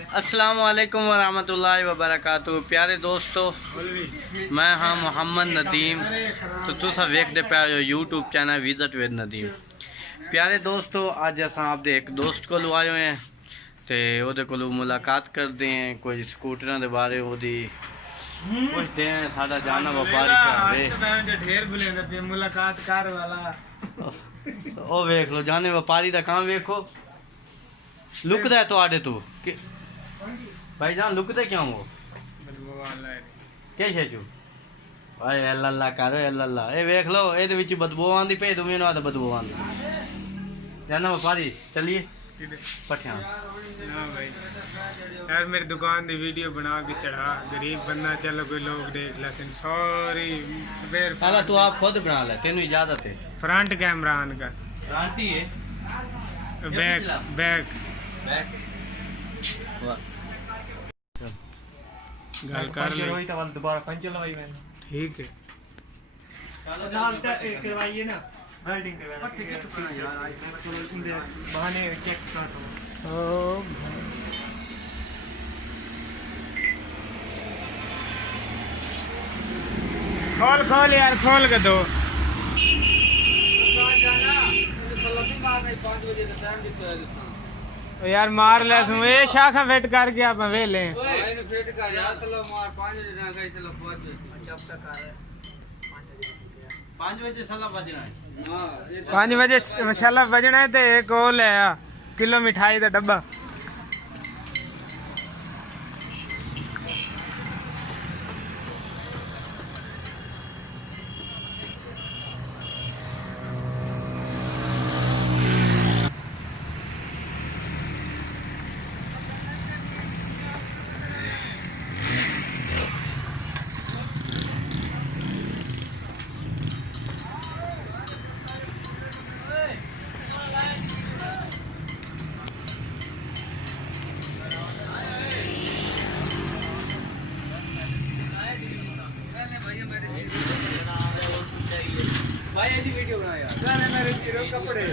अस्सलाम वालेकुम वरहमतुल्लाहि वबरकातुहू। प्यारे दोस्तों, मैं हाँ मोहम्मद नदीम, तो तुसा वेखते पे हो YouTube channel visit with Nadeem. प्यारे दोस्तों, अज असां आपदे एक दोस्त को आए हुए हैं तो ਉਹਦੇ ਕੋਲੋਂ मुलाकात करते हैं, कोई स्कूटरां दे बारे ਉਹਦੀ पुछते हैं। साडा जाना व्यापारी ढेर बुलेंदा पे मुलाकात कर वाला ओ वेख लो, जाने व्यापारी दा काम वेखो लुकदा है तुहाडे तो भाई जान लुकदे क्यों हो के छेचू भाई अल्लाह कर अल्लाह। ए वेख लो ਇਹਦੇ ਵਿੱਚ बदबू आंदी पे तुम ਮੈਨੂੰ ਆਦਾ बदबू आंदी जाना व्यापारी। चलिए पठिया ना भाई यार मेरी दुकान दी वीडियो बना के चढ़ा, गरीब बंदा, चलो कोई लोग देख लेसन। सॉरी स्पेयर पहला तू आप खुद बना ले, तेनू इजाजत है। फ्रंट कैमरा ऑन कर, फ्रंट ही है, बैक बैक बैक गल कर ले। पंचर होई तो वाल दोबारा पंचर लवाई मैंने। ठीक है नाल करवाइए ना, वेल्डिंग करवाना बहाने चेक कर। ओ खोल खोल यार, खोल के दो यार। मार ले तू ये शाखा फिट कर गया आप वेले 5 बजे मसाला बजना है। तो एक और ले आ किलो मिठाई का डब्बा। भाई ऐसी वीडियो बना यार। मेरे हीरो कपड़े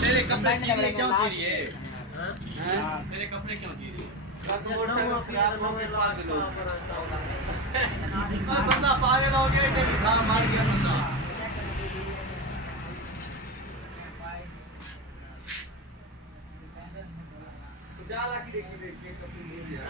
तेरे कपड़े चीरी क्यों चीरी है? तेरे कपड़े क्यों चीरी? बंदा पागल हो गया, इधर मार दिया बंदा। जाला की देखी देखिए कपड़े मिल गया।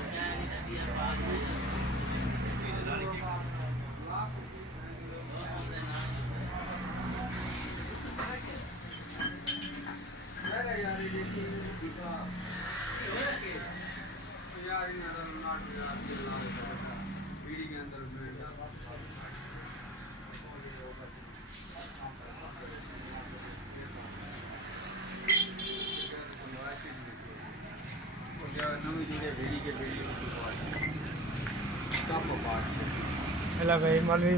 भाई मौलवी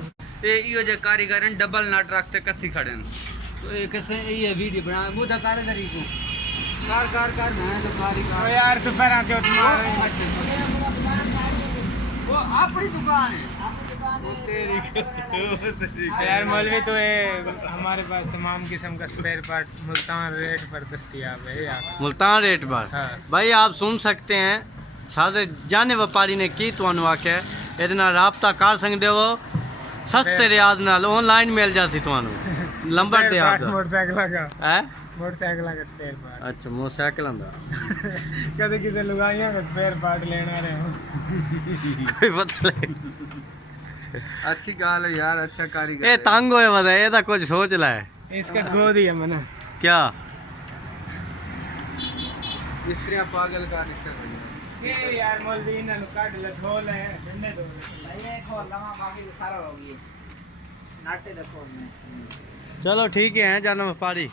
ये जो कारीगर डबल नट रखते कसी खड़े तो ये कैसे ये वीडियो बना मुदा कारीगरी को कार मैं तो कारीगर। ओ यार तू पैरा के मार वो अपनी दुकान है। यार मौलवी तो ये हमारे पास तमाम किस्म का स्पेयर पार्ट मुल्तान रेट पर दस्तयाब है यार। मुल्तान रेट पर हाँ। भाई आप सुन सकते हैं सारे जाने व्यापारी ने की तुहानू आख्या ਇਹਦੇ ਨਾਲ ਰਾਬਤਾ ਕਰ ਸਕਦੇ ਹੋ सस्ते रियाज नाल ऑनलाइन मिल जाती तुहानू नंबर ते आप मोटरसाइकिल का है मोटरसाइकिल का स्पेयर पार्ट। अच्छा मोटरसाइकिल दा कदे किसे लुगाइयां का स्पेयर पार्ट लेना रहे हो कोई पता नहीं। अच्छी गाल है यार, अच्छा कारीगर ए तंग होए वदा ए दा कुछ सोच ले। इसका गोद ही है मना क्या मिस्त्रियां पागल का निकल रही है यार। मौलवी इन्हां नु काट ले खोल है डंडे दो ये खोल लवा बाकी सारा हो गई नाटे दे खोल में। चलो ठीक है जाना व्यापारी।